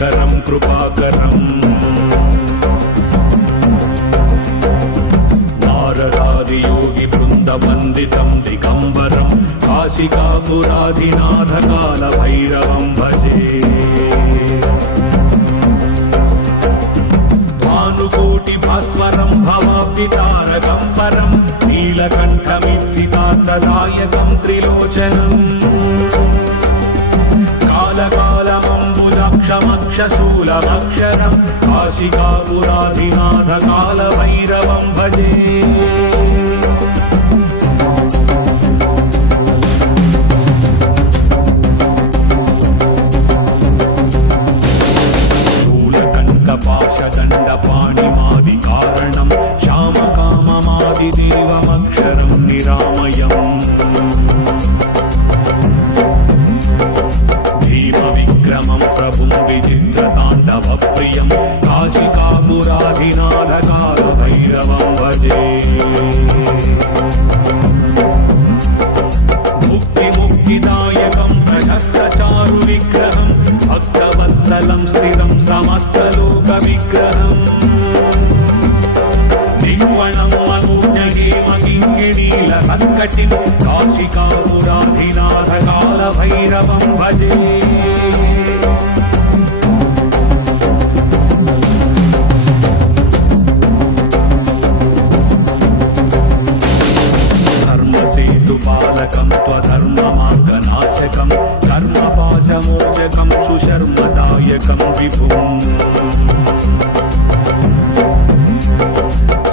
शेखरं कृपाकरम् नारदादियोगी वृन्दवन्दितं दिगम्बरं काशिकापुराधिनाथकालभैरवं भजे भानुकोटिभास्वरं भवाब्धितारकं परं नीलकण्ठमित्सितार्थदायकं त्रिलोचनम् कालकालमम्बुजाक्षमक्षशूलमक्षरं काशिकापुराधिनाथकालभैरवं भजे शूलकण्ठपाशदण्डपाणिमादिकारणं श्यामकाममादिदेवमक्षरं निरामयम् भीमविक्रमं प्रभुं विचित्रताण्डवप्रियं काशिकापुराधिनाथकालभैरवं भजे मुक्तिदायकं प्रशस्तचारुविग्रहं भक्तवत्सलं स्थिरं समस्तलोकविग्रहम् निह्वणं मनोजयेमकिङ्किणीलसङ्कटिं काशिकापुराधिनाथकालभैरवं भजे धर्मसेतुपालकं त्वधर्ममार्गनाशकं कर्मपाशमोचकं सुशर्मदायकं विभुम्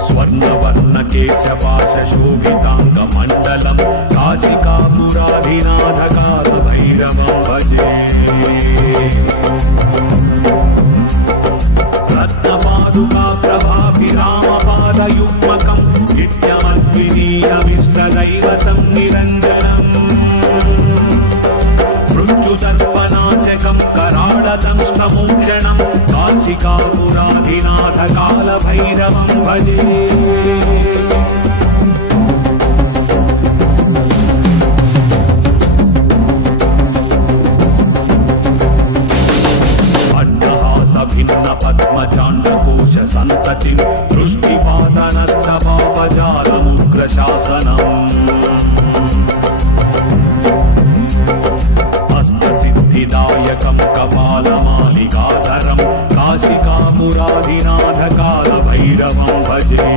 स्वर्णवर्णकेशपाशशोभिताङ्गमण्डलं काशिकापुराधिनाथकालभैरवं भजे रत्नपादुकाप्रभाभिरामपादयुग्मकं नित्यमद्वितीयमिष्टदैवतं निरञ्जनम् मृत्युदर्पनाशकं कराळदंष्टमोक्षणं काशिकापुराधिनाथकालभैरवं भजे भिन्नपद्मजाण्डकोशसन्ततिं दृष्टिपातनस्तपापजालमुग्रशासनम् हस्तसिद्धिदायकं कपालमालिकाधरं काशिकापुराधिनाथकालभैरवं भजे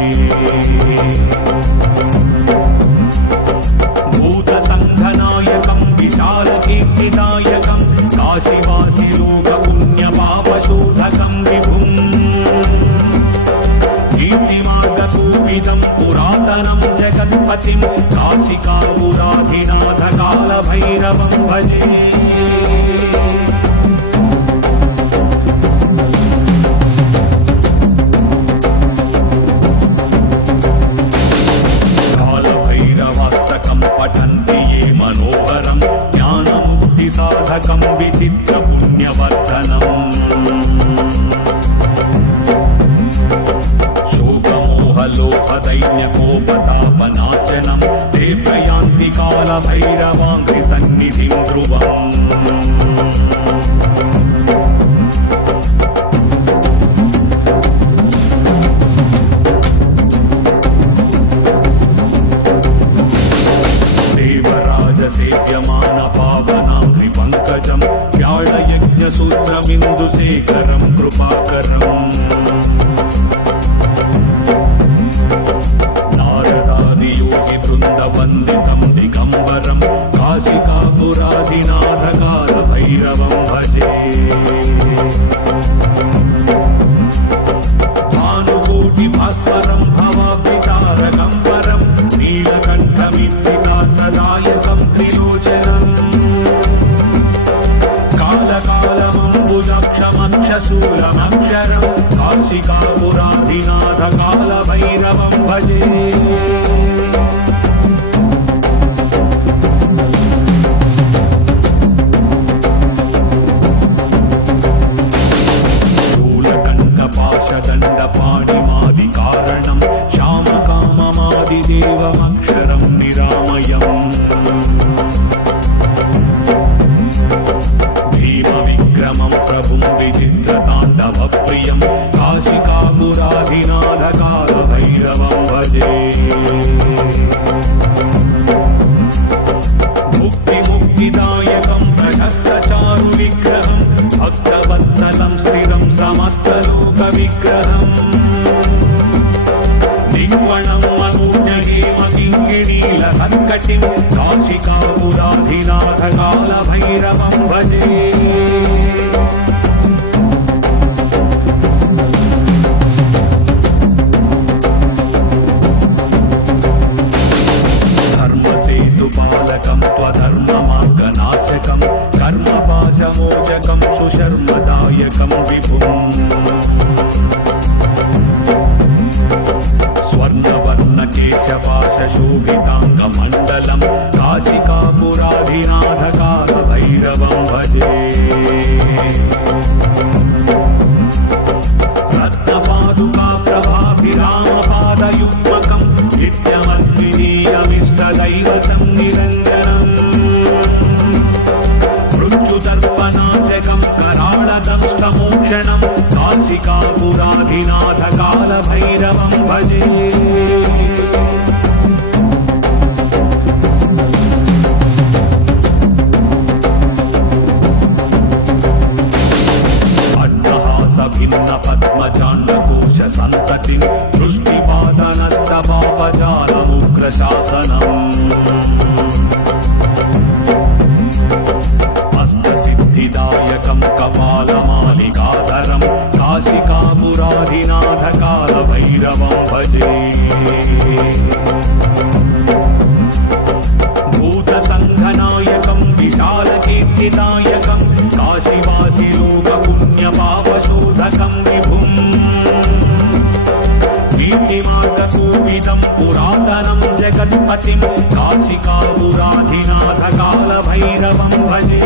भूतसङ्घनायकं विशालकीर्तिदायकं काशीवासिलोकपुण्यपापशोधकं विभुम् कीर्तिमार्गपूपितं पुरातनं जगत्पतिं काशिकापुराधिनाथकालभैरवं भजे कालभैरवाष्टकं पठन्ति ये मनोहरं ज्ञानमुक्तिसाधकं विचित्रपुण्यवर्धनम् शोकमोहलोकदैन्यकोपतापनाशनं ते प्रयान्ति कालभैरवाङ्घ्रिसन्निधिं ध्रुवम् देवराजसेव्यमानपावनाङ्घ्रिपङ्कजं व्याळयज्ञसूत्रमिन्दुशेखरं कृपाकरम् नारदादियोगी वृन्दवन्दितं दिगम्बरं काशिकापुराधिनाथकालभैरवं भजे भानुकोटिभास्वरं भवाब्धितारकं परं नीलकण्ठमित्सितार्थदायकं त्रिलोचनम् कालकालमम्बुजाक्षमक्षशूलमक्षरं काशिकापुराधिनाथकालभैरवं भजे शूलकण्ठपाशदण्डपाणिमादिकारणं श्यामकाममादिदेवमक्षरं निरामयम् भीमविक्रमं प्रभुं विजितं विचित्रताण्डवप्रियं काशिकापुराधिनाथकालभैरवं भजे मुक्तिदायकं प्रशस्तचारुविग्रहं भक्तवत्सलं स्थिरं समस्तलोकविग्रहम् निह्वणं मनोजहेमकिङ्किणीलसङ्कटिं काशिकापुराधिनाथकालभैरवं भजे धर्मसेतुपालकं त्वधर्ममार्गनाशकं कर्मपाशमोचकं सुशर्मदायकं विभुम् स्वर्णवर्णकेशपाशशोभिताङ्गमण्डलं काशिकापुराधिनाथकालभैरवं भजे रत्नपादुकाप्रभाभिरामपादयुग्मकं नित्यमद्वितीयमिष्टदैवतं निरञ्जनम् मृत्युदर्पणाशकं कराळदंष्टमोक्षणं काशिकापुराधिनाथकालभैरवं भजे भिन्नपद्मजाण्डकोशसन्ततिं दृष्टिपातनस्तपापजालमुग्रशासनम् अष्टसिद्धिदायकं कपालमालिकाधरं काशिकापुराधिनाथकालभैरवं भजे भूतसङ्घनायकं विशालकीर्तिदायकं काशीवासिलोकपुण्यपापशोधकं विभुम् कीर्तिमार्गकोविदं पुरातनं जगत्पतिं काशिकापुराधिनाथकालभैरवं भजे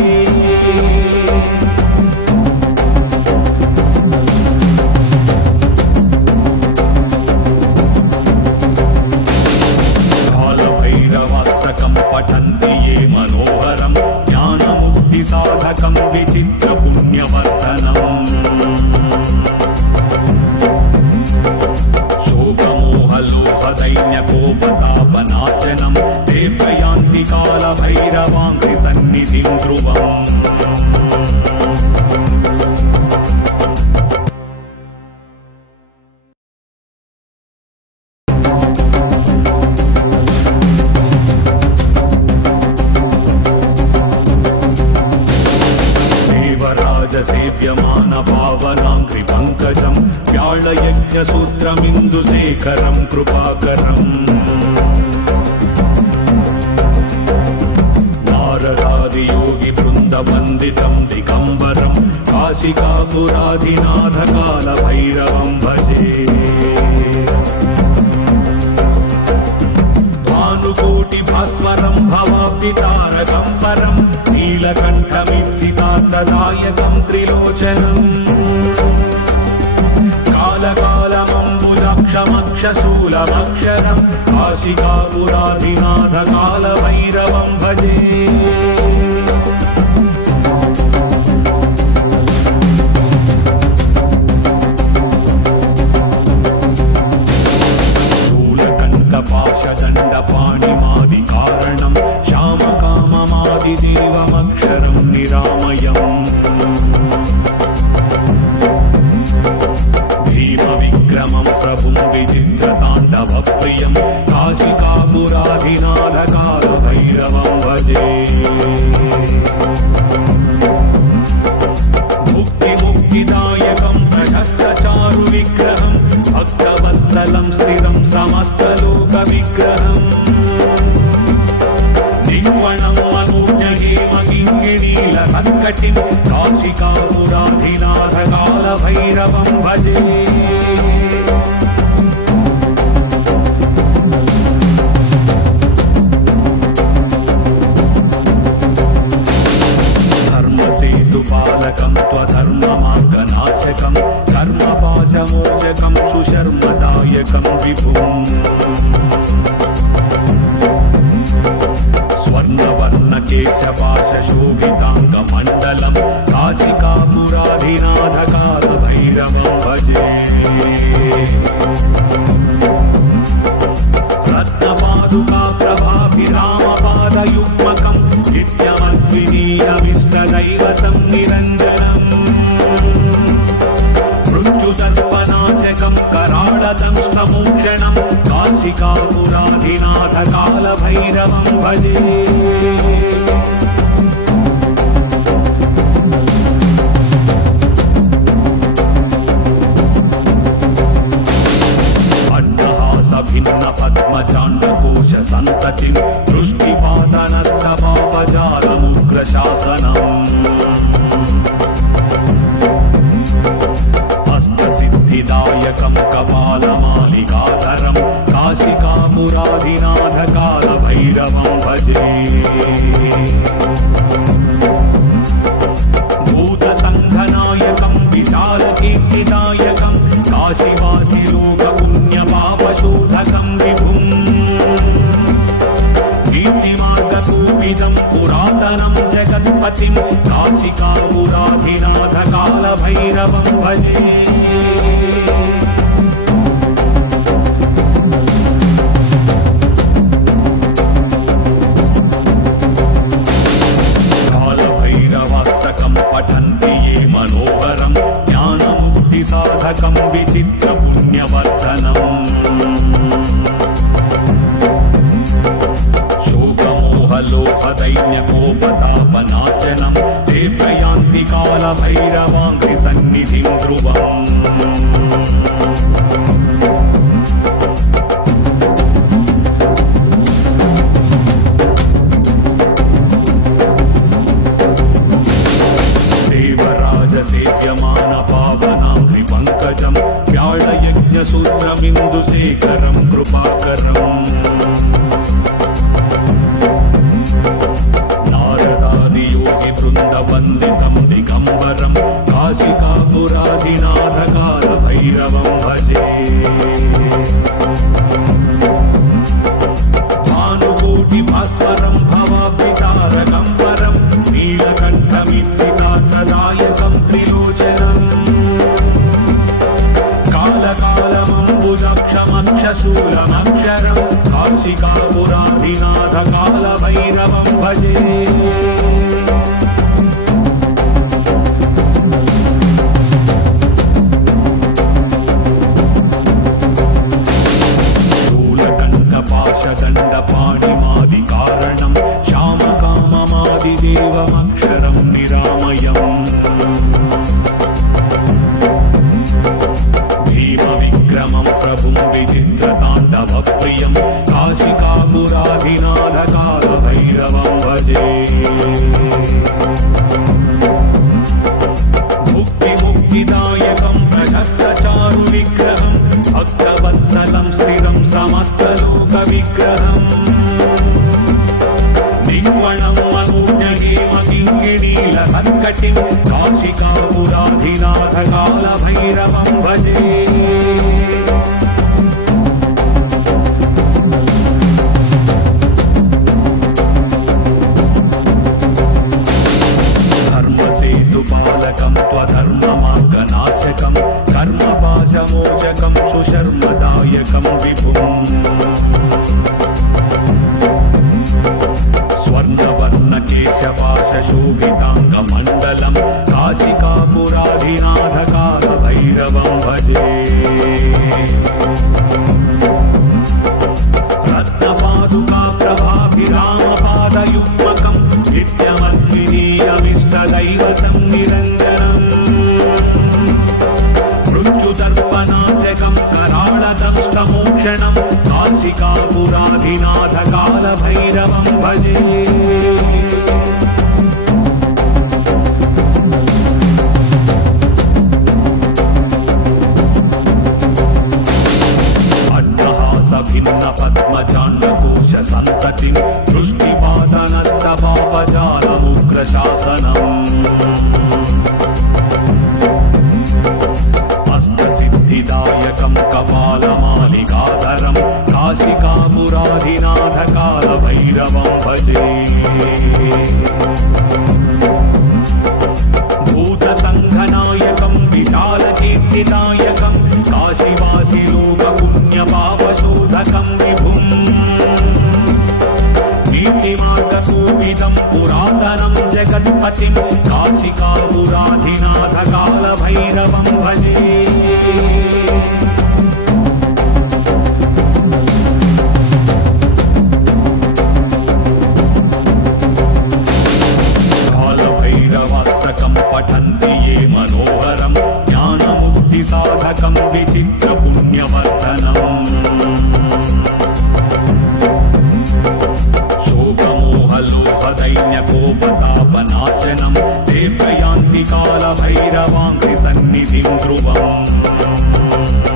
कालभैरवाष्टकं पठन्ति ये मनोहरं ज्ञानमुक्तिसाधकं विचित्रपुण्यवर्धनम् शोकमोहलोकदैन्यकोपतापनाशनं देवयान्ति कालभैरवाङ्घ्रिसन्निधिं ध्रुवम् सेव्यमानभावनाङ्घ्रिपङ्कजं व्याळयज्ञसूत्रमिन्दुशेखरं कृपाकरम् नारदादियोगिवृन्दवन्दितं दिगम्बरं काशिकापुराधिनाथकालभैरवं भजे भानुकोटिभास्वरं भवाब्धितारकं परं नीलकण्ठमीप्सितार्थदायकं त्रिलोचनम् कालकालमम्बुजाक्षमक्षशूलमक्षरं काशिकापुराधिनाथकालभैरवं भजे शूलकण्ठपाशदण्डपाणिमादिकारणं श्यामकाममादिदेवमक्षरं निरामयम् भीमविक्रमं प्रभुं विचित्रताण्डवप्रियं काशिकापुराधिनाथकालभैरवं भजे मुक्तिदायकं प्रशस्तचारुविग्रहं भक्तवत्सलं स्थिरं समस्तलोकविग्रहम् निह्वणं मनोजहेमकिङ्किणीलसङ्कटिं काशिकापुराधिनाथकालभैरवं भजे धर्मसेतुपालकं त्वधर्ममार्गनाशकं कर्मपाशमोचकं सुशर्मदायकं विभुम् स्वर्णवर्णके केशपाशशोभिताङ्गमण्डलं काशिकापुराधिनाथकालभैरवं भजे रत्नपादुकाप्रभाभिरामपादयुग्मकं नित्यमद्वितीयमिष्टदैवतं निरञ्जनम् मृत्युतर्पणास्यकं कराळदंष्टमोक्षणं काशिकापुराधिनाथकालभैरवं भजे भिन्नपद्मचाण्डकोश सन्ततिं दृष्टिपातनस्तपापजालमुग्रशासनम् हस्तसिद्धिदायकं कपालमालिकाधरं काशिकापुराधिनाथकालभैरवं भजे भूतसङ्घनायकं विशालकीर्तिदायकं काशीवासिलोकपुण्यपापशोधकं विभुम् कीर्तिमार्गपूपितं पुरातनं जगत्पतिं काशिकापुराधिनाथकालभैरवं भजे पठन्ति ये मनोहरं ज्ञानमुक्तिसाधकं विचित्रपुण्यवर्धनम् शोकमोहलोकदैन्यकोपतापनाशनं ते प्रयान्ति कालभैरवाङ्घ्रिसन्निधिं ध्रुवम् सेव्यमानपावनाङ्घ्रिपङ्कजं व्याळयज्ञसूत्रमिन्दुशेखरं कृपाकरम् नारदादियोगिवृन्दवन्दितं दिगम्बरं काशिकापुराधिनाथकालभैरवं भजे भानुकोटिभास्वरं भवाब्धितारकं परं नीलकण्ठमीप्सितार्थदायकं त्रिलोचनम् कालकालमम्बुजक्षमक्षशूलमक्षरं काशिकापुराधिनाथकालभैरवं भजे शूलकण्ठपाशदण्डपाणिमादिकारणं श्यामकाममादिदेवमक्षरं निरामयम् भीमविक्रमं प्रभुं विचित्रताण्डवप्रियं काशिकापुराधिनाथकालभैरवं भजे मुक्तिमुक्तिदायकं प्रशस्तचारुविग्रहं भक्तवत्सलं स्थिरं समस्तलोकविग्रहम् निह्वणं मनोजहेमकिङ्किणीलसङ्कटिं काशिकापुराधिनाथकालभैरवं भजे धर्मसेतुपालकं त्वधर्ममार्गनाशकं कर्मपाशमोचकं सुशर्मदायकं विभुम् काशिकापुराधिनाथकालभैरवं भजे भजे कालभैरवाष्टकं पठन्ति ये मनोहरं ज्ञानमुक्तिसाधकं विचित्रपुण्यवर्धनम् शोकमोहलोभदैन्यकोपतापनाशनं ते प्रयान्ति कालभैरवाङ्घ्रिसन्निधिं ध्रुवम्